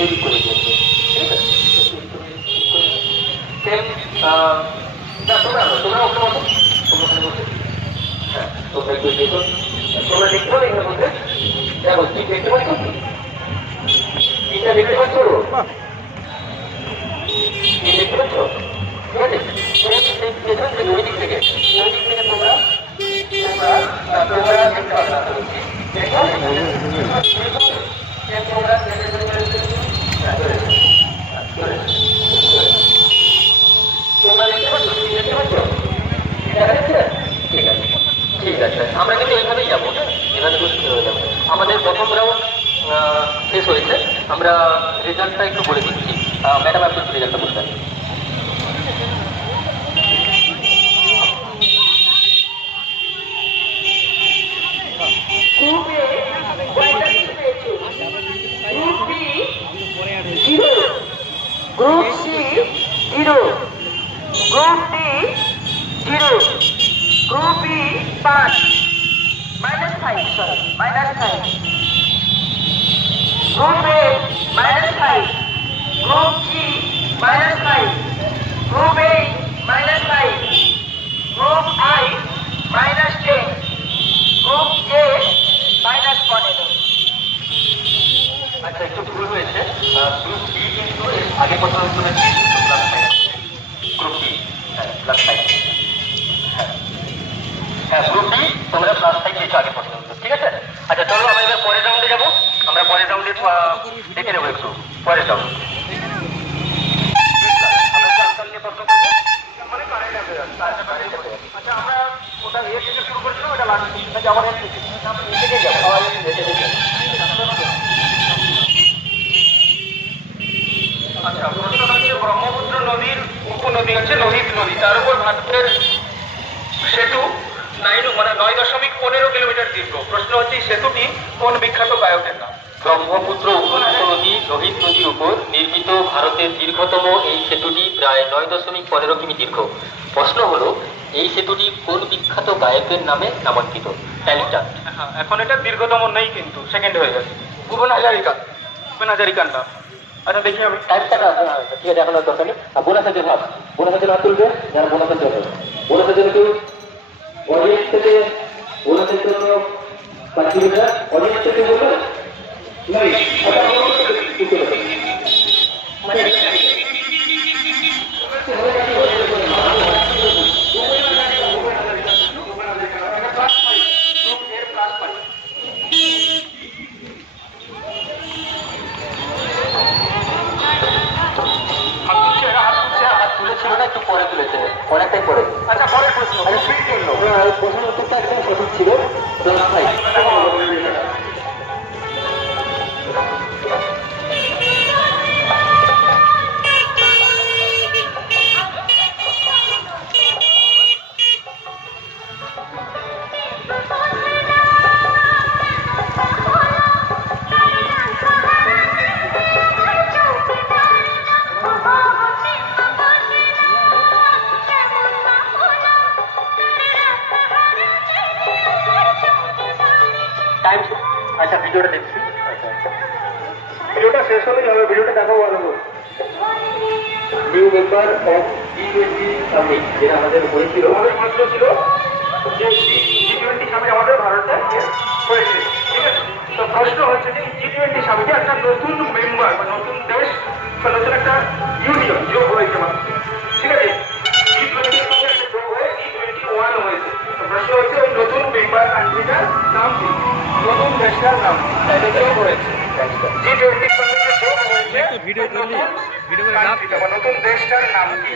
এদিক করে দিয়েছে ঠিক আছে সেম না তোমরা তোমরা ওখানে বসো তোমরা ওখানে বসো হ্যাঁ তোমরা একটু দেখো তোমরা দেখতে পাবে এখানে বসে দেখো তুই দেখতে পাচ্ছ এটা দেখতে পাচ্ছ দেখতে পাচ্ছ ঠিক আছে ওই দিক থেকে ওই দিক থেকে তোমরা তোমরা তোমরা দেখতে দেখো তোমরা হ্যাঁ, ধরে। হ্যাঁ, ধরে। তোমরা দেখতে পাচ্ছ তুমি দেখতে পাচ্ছ দেখা যাচ্ছে ঠিক আছে ঠিক আছে আমরা কিন্তু এইভাবেই যাব হ্যাঁ? এভাবে বুঝতে হয়ে যাব আমাদের প্রথম রাউন্ড শেষ হয়েছে আমরা রেজাল্টটা একটু বলে দিচ্ছি। ম্যাডাম, আপনি রেজাল্টটা বলবেন গ্রুপ এ পঁয়তাল্লিশ পেয়েছে। Group B zero. Group C zero. Group D zero. B পাঁচ। Minus five group G minus five group A minus five group I minus ten group A minus পনেরো আচ্ছা একটু ভুল হয়েছে। গ্রুপ আগে কথা গ্রুপ বি হ্যাঁ প্লাস ফাইভ হ্যাঁ হ্যাঁ গ্রুপ বি তোমরা প্লাস ফাইভ পেয়েছ আগে কথা ঠিক আছে? আচ্ছা চলো আমরা এবার পরের রাউন্ডে যাব। আমরা পরের রাউন্ডে দেখে নেব একটু, পরের রাউন্ড আচ্ছা আমরা ব্রহ্মপুত্র নদীর উপনদী হচ্ছে লোহিত নদী তার উপর ভারতের সেতু নাইন মানে নয় দশমিক পনেরো কিলোমিটার দীর্ঘ প্রশ্ন হচ্ছে সেতুটি কোন বিখ্যাত গায়কের নাম ব্রহ্মপুত্র উপনদী লোহিত নদীর উপর নির্মিত ভারতের দীর্ঘতম এই সেতুটি প্রায় নয় দশমিক পনেরো কিমি দীর্ঘ। প্রশ্ন হলো এই সেতুটি কোন বিখ্যাত গায়কের নামে নামাঙ্কিত? ট্যালিটা এখন এটা দীর্ঘতম নেই কিন্তু সেকেন্ড হয়ে গেছে। ভুবন হাজারিকা ভুবন হাজারিকার নাম। আচ্ছা দেখি আমি। টাইপটা ঠিক আছে এখন আর দরকার নেই। আর বোনাসের যে ভাব হাত তুলবে যারা বোনাসের জন্য বোনাসের জন্য কেউ অডিয়েন্স থেকে জন্য পার্টিরা অডিয়েন্স থেকে নয় অনেকটাই পরে আচ্ছা পরের প্রশ্ন। প্রশ্ন উত্তরটা একদম সঠিক ছিল। ভিডিওটা শেষ হলেই হবে, ভিডিওটা দেখাবো আরও new member of G summit যেটা আমাদের হয়েছিল। আমাদের প্রশ্ন ছিল যে জি টোয়েন্টি সামিট আমাদের ভারতে হয়েছে। ঠিক আছে? তো প্রশ্ন হচ্ছে যে জি টোয়েন্টি সামিটে একটা নতুন মেম্বার বা নতুন দেশ বা নতুন একটা ইউনিয়ন ভিডিও করলি ভিডিও করে নতুন দেশটার নাম কি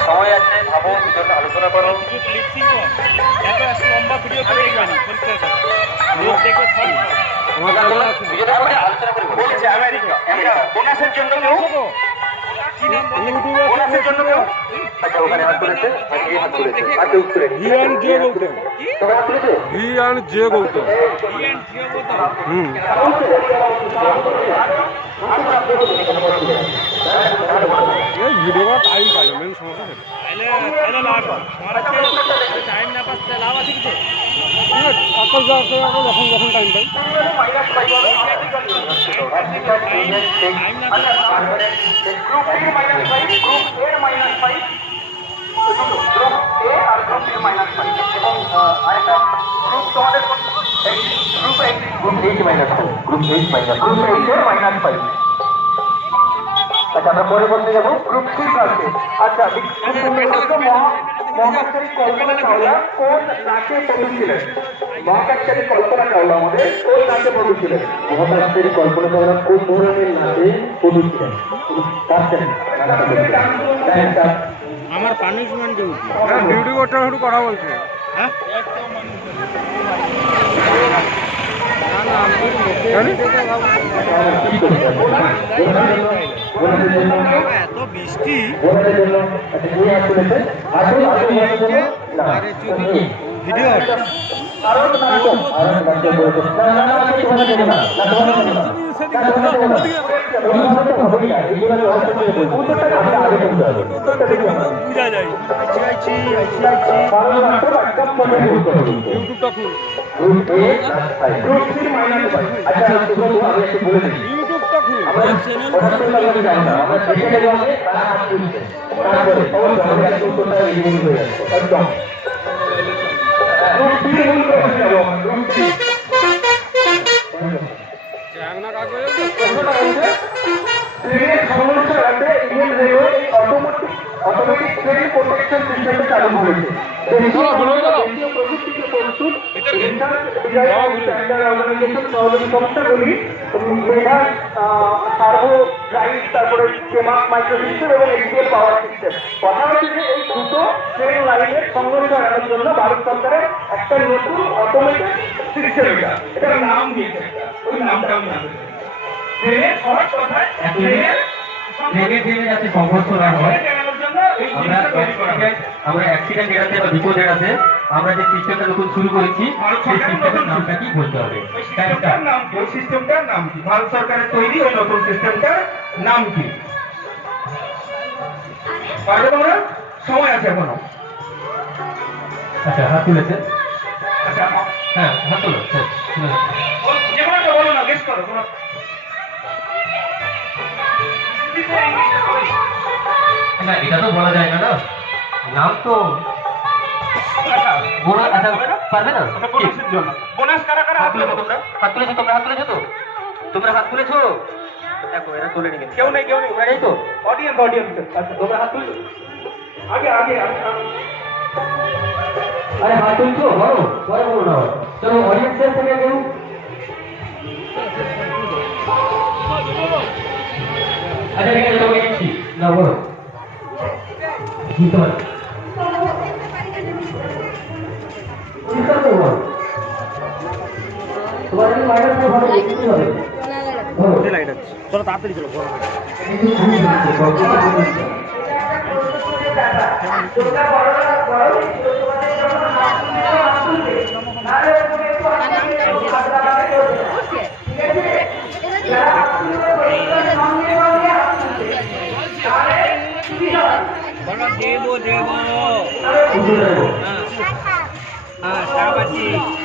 সময় আছে ভাবো দুজন আলোচনা করো এত এত লম্বা ভিডিও আমেরিকা বোনাসের জন্য বোনাসের জন্য কেউ? আচ্ছা ওখানে হাত তুলেছে? হাত তুলেছে। আর কেউ তুলে ভি অ্যান্ড জে গৌতম তুলেছে? V and J Gautam. হুম। এই ভিডিওটা টাইম পাইলো মেন সমস্যা সেটা। তাহলে তাহলে লাভ। আমার কাছে টাইম না পাচ্ছে লাভ আছে কিছু ঠিক আছে, অত বসে আসতে যাবো যখন যখন টাইম পাই মাইনাস ফাইভ হবে গ্রুপ এর মাইনাস ফাইভ গ্রুপ এর মাইনাস ফাইভ গ্রুপ এ আর গ্রুপ এর মাইনাস ফাইভ এবং আহ, আরেকটা গ্রুপ তোমাদের group eight group eight minus five group eight minus group eight এর মাইনাস ফাইভ আচ্ছা আমরা পরে বলতে যাবো গ্রুপ সি ক্লাসে আচ্ছা মহাকাশচারী কল্পনা চাওলা কোন নাচে পড়েছিলেন? মহাকাশচারী কল্পনা চাওলা আমাদের কোন নাচে পড়েছিলেন? মহাকাশের কল্পনা করা কোন ধরনের নাচে পড়েছিলেন? পারছেন আমার পানিশমেন্ট ডিউটি ডিউটি করতে কথা বলছে। হ্যাঁ? জানি? এত বৃষ্টি। ভিডিও ইউটিউবটা খুল। আচ্ছা বলে দিই অটোমেটিক ট্রেন প্রোটেকশন সিস্টেমটা চালু প্রযুক্তিকে প্রস্তুত রিসার্চ ডিজাইন স্ট্যান্ডার্ড অর্গানাইজেশন সহযোগী সংস্থাগুলি মেধা সার্ভো ড্রাইভ তারপরে কেমাক মাইক্রো সিস্টেম এবং এক্সিএল পাওয়ার সিস্টেম কথা হচ্ছে যে এই দুটো ট্রেন লাইনের সংঘর্ষ এড়ানোর জন্য ভারত সরকারের একটা নতুন অটোমেটেড সিস্টেম এটা। এটার নাম দিয়েছে। ওই নামটা। আমি ট্রেনের সহজ কথায়? ট্রেনের ট্রেনে ট্রেনে যাতে সংঘর্ষ না হয় এড়ানোর জন্য এই আমরা জিনিসটা তৈরি অ্যাক্সিডেন্ট আমরা অ্যাক্সিডেন্ট এড়াতে বা বিপদ এড়াতে আমরা যে সিস্টেমটা নতুন শুরু করেছি সেই সিস্টেমের নামটা কি বলতে হবে? নাম কি? ওই সিস্টেমটার নাম কি? ভারত সরকারের তৈরি ওই নতুন সিস্টেমটার নাম কি? পারবে তোমরা? সময় আছে এখনও। আচ্ছা হাত তুলেছে। আচ্ছা হ্যাঁ হাত তুলো। হ্যাঁ। বল- যে কোনো বলো না গেস করো কোনো না এটা তো বলা যায় না না। নাম তো আচ্ছা আচ্ছা পারবে না? জন্য। বোনাস কারা কারা হাত তুলেছো তোমরা? হাত তুলেছো তোমরা হাত তুলেছো তো? তোমরা হাত তুলেছো? দেখো এরা তোলে নি কেউ নেই কেউ নেই। তোমরা তো। অডিয়েন্স অডিয়েন্স আচ্ছা তোমরা হাত তুলছো? আগে আগে। আরে হাত তুলছো? বলো পরে বলো না। চলো অডিয়েন্সের থেকে কেউ আচ্ছা ঠিক আছে তোমাকে দিচ্ছি। না বলো। পারি লাইট আছে চলো তাড়াতাড়ি চলো। বলো দেব দেব হ্যাঁ আচ্ছা হ্যাঁ মহাদেব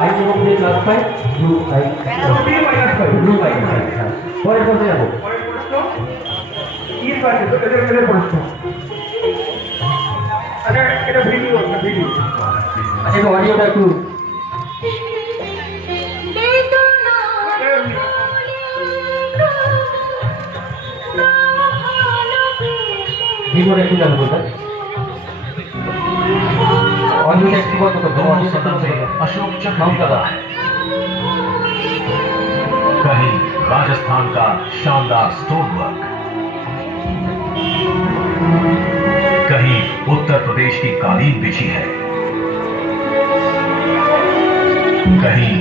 আই এবং J class five group I group B minus five group I পরে বলতে যাব। পরের প্রশ্ন? কি এদের এদের প্রশ্ন। আচ্ছা এটা ভিডিও ভিডিও আচ্ছা একটু অডিওটা একটু ভিডিওটা একটু চালু করবেন दोनों सदन से अशोक चक्र लगा है कहीं राजस्थान का शानदार स्टोन वर्क कहीं उत्तर प्रदेश की कालीन बिछी है। कहीं